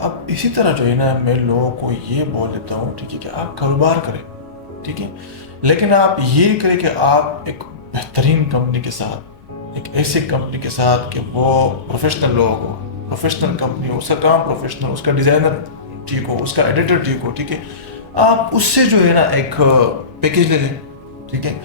اب اسی طرح جو ہے نا میں لوگوں کو یہ بول دیتا ہوں, ٹھیک ہے, کہ آپ کاروبار کریں, ٹھیک ہے, لیکن آپ یہ کریں کہ آپ ایک بہترین کمپنی کے ساتھ, ایک ایسی کمپنی کے ساتھ کہ وہ پروفیشنل لوگ ہو, پروفیشنل کمپنی ہو, اس کا کام پروفیشنل, اس کا ڈیزائنر ٹھیک ہو, اس کا ایڈیٹر ٹھیک ہو, ٹھیک ہے. آپ اس سے جو ہے نا ایک پیکیج لے لیں, ٹھیک ہے.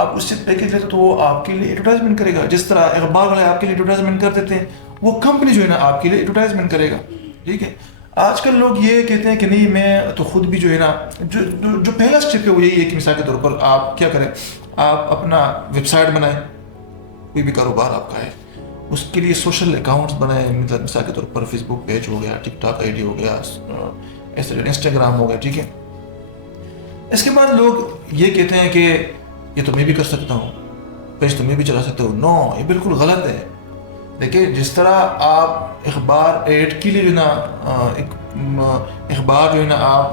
آپ اس سے پیکیج لیتے تو وہ آپ کے لیے ایڈورٹائزمنٹ کرے گا, جس طرح اخبار والے آپ کے لیے ایڈورٹائزمنٹ کر دیتے ہیں, وہ کمپنی جو ہے نا آپ کے لیے ایڈورٹائزمنٹ کرے گا, ٹھیک ہے. آج کل لوگ یہ کہتے ہیں کہ نہیں میں تو خود بھی جو ہے نا, جو پہلا اسٹیپ ہے وہ یہی ہے کہ مثال کے طور پر آپ کیا کریں, آپ اپنا ویب سائٹ بنائیں, کوئی بھی کاروبار آپ کا ہے, اس کے لیے سوشل اکاؤنٹس بنائیں, مثال کے طور پر فیس بک پیج ہو گیا, ٹک ٹاک آئی ڈی ہو گیا, ایسے انسٹاگرام ہو گیا, ٹھیک ہے. اس کے بعد لوگ یہ کہتے ہیں کہ یہ تو میں بھی کر سکتا ہوں, پیج تو میں بھی چلا سکتا ہوں. نو, یہ بالکل غلط ہے. دیکھیں, جس طرح آپ اخبار ایڈ کے لیے جو ہے نا ایک اخبار جو ہے نا آپ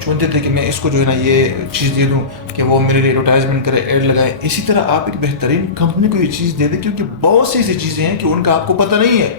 چنتے تھے کہ میں اس کو جو ہے نا یہ چیز دے دوں کہ وہ میرے لیے ایڈورٹائزمنٹ کرے, ایڈ لگائے, اسی طرح آپ ایک بہترین کمپنی کو یہ چیز دے دیں, کیونکہ بہت سی ایسی چیزیں ہیں کہ ان کا آپ کو پتہ نہیں ہے.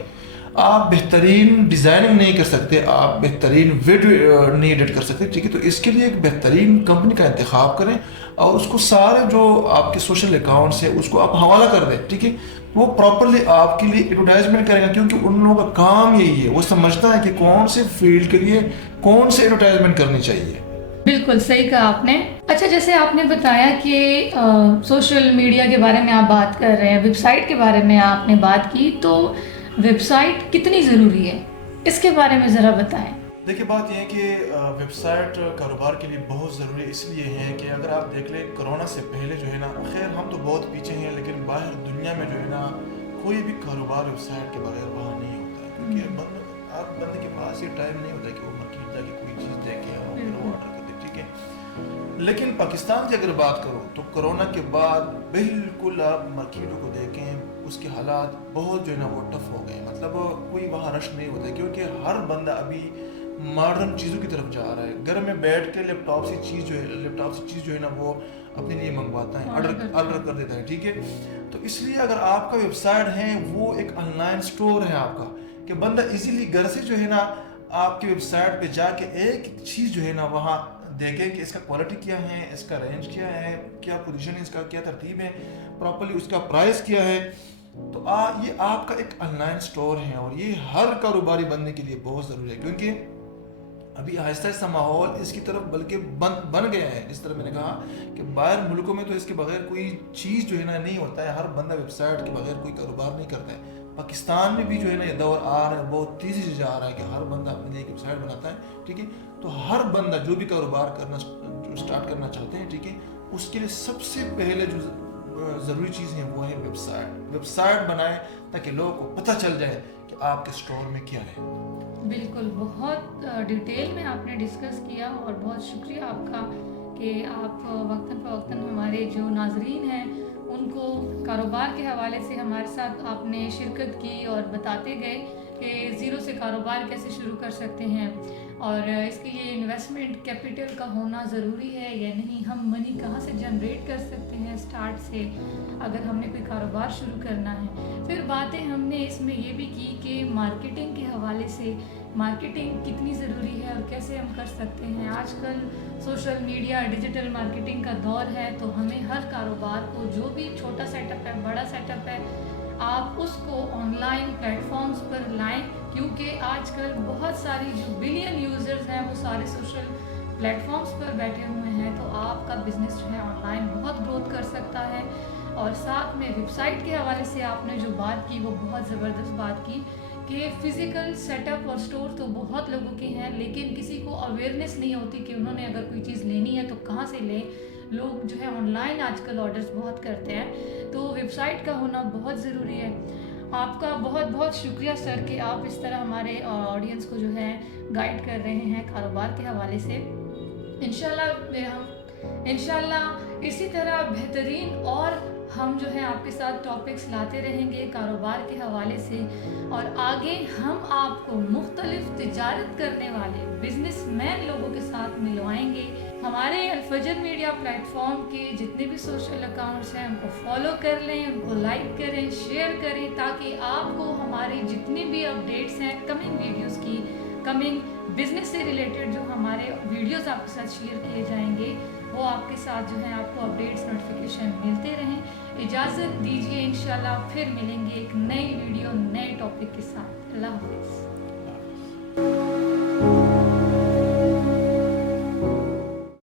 آپ بہترین ڈیزائننگ نہیں کر سکتے, آپ بہترین ویڈیو نہیں ایڈٹ کر سکتے, ٹھیک ہے. تو اس کے لیے ایک بہترین کمپنی کا انتخاب کریں اور اس کو سارے جو آپ کے سوشل اکاؤنٹس ہیں اس کو آپ حوالہ کر دیں, ٹھیک ہے. وہ پراپرلی آپ کے لیے ایڈورٹائزمنٹ کرے گا, کیونکہ ان لوگوں کا کام یہی ہے, وہ سمجھتا ہے کہ کون سے فیلڈ کے لیے کون سے ایڈورٹائزمنٹ کرنی چاہیے. بالکل صحیح کہا آپ نے. اچھا, جیسے آپ نے بتایا کہ سوشل میڈیا کے بارے میں آپ بات کر رہے ہیں, ویب سائٹ کے بارے میں آپ نے بات کی, تو ویب سائٹ کتنی ضروری ہے, اس کے بارے میں ذرا بتائیں. دیکھیے, بات یہ ہے کہ ویب سائٹ کاروبار کے لیے بہت ضروری ہے, اس لیے ہے کہ اگر آپ دیکھ لیں کرونا سے پہلے جو ہے نا, خیر ہم تو بہت پیچھے ہیں, لیکن باہر دنیا میں جو ہے نا کوئی بھی کاروبار ویب سائٹ کے بغیر وہاں نہیں ہوتا ہے, کیونکہ بندے کے پاس یہ ٹائم نہیں ہوتا کہ وہ مارکیٹ جا کے کوئی چیز دیکھے اور پھر وہ آرڈر کر دے, ٹھیک ہے. لیکن پاکستان کی اگر بات کرو تو کرونا کے بعد بالکل آپ مارکیٹوں کو دیکھیں, اس کے حالات بہت جو ہے نا وہ ٹف ہو گئے. مطلب کوئی وہاں رش نہیں ہوتا ہے, کیونکہ ہر بندہ ابھی ماڈرن چیزوں کی طرف جا رہا ہے. گھر میں بیٹھ کے لیپ ٹاپ سے چیز جو ہے نا وہ اپنے لیے منگواتا ہے, آرڈر کر دیتا ہے, ٹھیک ہے. تو اس لیے اگر آپ کا ویب سائٹ ہے وہ ایک آن لائن اسٹور ہے آپ کا, کہ بندہ ایزیلی گھر سے جو ہے نا آپ کی ویب سائٹ پہ جا کے ایک چیز جو ہے نا وہاں دیکھیں کہ اس کا کوالٹی کیا ہے, اس کا رینج کیا ہے, کیا پوزیشن ہے, اس کا کیا ترتیب ہے, پراپرلی اس کا پرائس کیا ہے. تو یہ آپ کا ایک آن لائن اسٹور ہے, اور یہ ہر کاروباری بننے کے لیے بہت ضروری ہے, کیونکہ ابھی آہستہ آہستہ ماحول اس کی طرف بلکہ بن گیا ہے. جس طرح میں نے کہا کہ باہر ملکوں میں تو اس کے بغیر کوئی چیز جو ہے نا نہیں ہوتا ہے, ہر بندہ ویب سائٹ کے بغیر کوئی کاروبار نہیں کرتا ہے. پاکستان میں بھی جو ہے نا یہ دور آ رہا ہے, بہت تیزی سے جا رہا ہے کہ ہر بندہ اپنے لیے ایک ویب سائٹ بناتا ہے, ٹھیک ہے. تو ہر بندہ جو بھی کاروبار اسٹارٹ کرنا چاہتے ہیں, ٹھیک ہے, اس کے لیے سب سے پہلے جو ضروری چیز ہے وہ ہے ویب سائٹ. ویب سائٹ بنائیں تاکہ لوگوں کو پتہ چل جائے کہ آپ کے اسٹور میں کیا ہے. بالکل, بہت ڈیٹیل میں آپ نے ڈسکس کیا, اور بہت شکریہ آپ کا کہ آپ وقتاً فوقتاً ہمارے جو ناظرین ہیں ان کو کاروبار کے حوالے سے ہمارے ساتھ آپ نے شرکت کی اور بتاتے گئے کہ زیرو سے کاروبار کیسے شروع کر سکتے ہیں, اور اس کے لیے انویسٹمنٹ کیپٹل کا ہونا ضروری ہے یا نہیں, ہم منی کہاں سے جنریٹ کر سکتے ہیں اسٹارٹ سے اگر ہم نے کوئی کاروبار شروع کرنا ہے. پھر باتیں ہم نے اس میں یہ بھی کی کہ مارکیٹنگ کے حوالے سے مارکیٹنگ کتنی ضروری ہے اور کیسے ہم کر سکتے ہیں. آج کل سوشل میڈیا, ڈیجیٹل مارکیٹنگ کا دور ہے, تو ہمیں ہر کاروبار کو جو بھی چھوٹا سیٹ اپ ہے, بڑا سیٹ اپ ہے, آپ اس کو آن لائن پلیٹ فارمز پر لائیں, کیونکہ آج کل بہت ساری جو بلین یوزرز ہیں وہ سارے سوشل پلیٹ فارمز پر بیٹھے ہوئے ہیں. تو آپ کا بزنس جو ہے آن لائن بہت گروتھ کر سکتا ہے. اور ساتھ میں ویب سائٹ کے حوالے سے آپ نے جو بات کی وہ بہت زبردست بات کی کہ فزیکل سیٹ اپ اور اسٹور تو بہت لوگوں کے ہیں, لیکن کسی کو اویئرنیس نہیں ہوتی کہ انہوں نے اگر کوئی چیز لینی ہے تو کہاں سے لیں. لوگ جو ہے آن لائن آج کل آرڈرز بہت کرتے ہیں, تو ویب سائٹ کا ہونا بہت ضروری ہے. آپ کا بہت بہت شکریہ سر کہ آپ اس طرح ہمارے آڈینس کو جو ہے گائیڈ کر رہے ہیں کاروبار کے حوالے سے. انشاءاللہ اسی طرح بہترین اور ہم جو ہے آپ کے ساتھ ٹاپکس لاتے رہیں گے کاروبار کے حوالے سے, اور آگے ہم آپ کو مختلف تجارت کرنے والے بزنس مین لوگوں کے ساتھ ملوائیں گے ہمارے الفجر میڈیا پلیٹ فارم کے جتنے بھی سوشل اکاؤنٹس ہیں ان کو فالو کر لیں, ان کو لائک کریں, شیئر کریں, تاکہ آپ کو ہمارے جتنے بھی اپڈیٹس ہیں کمنگ ویڈیوز کی, کمنگ بزنس سے ریلیٹڈ جو ہمارے ویڈیوز آپ کے ساتھ شیئر کیے جائیں گے وہ آپ کے ساتھ جو ہے آپ کو اپڈیٹس نوٹیفیکیشن ملتے رہیں. اجازت دیجیے, انشاءاللہ پھر ملیں گے ایک نئی ویڈیو نئے ٹاپک کے ساتھ. اللہ حافظ.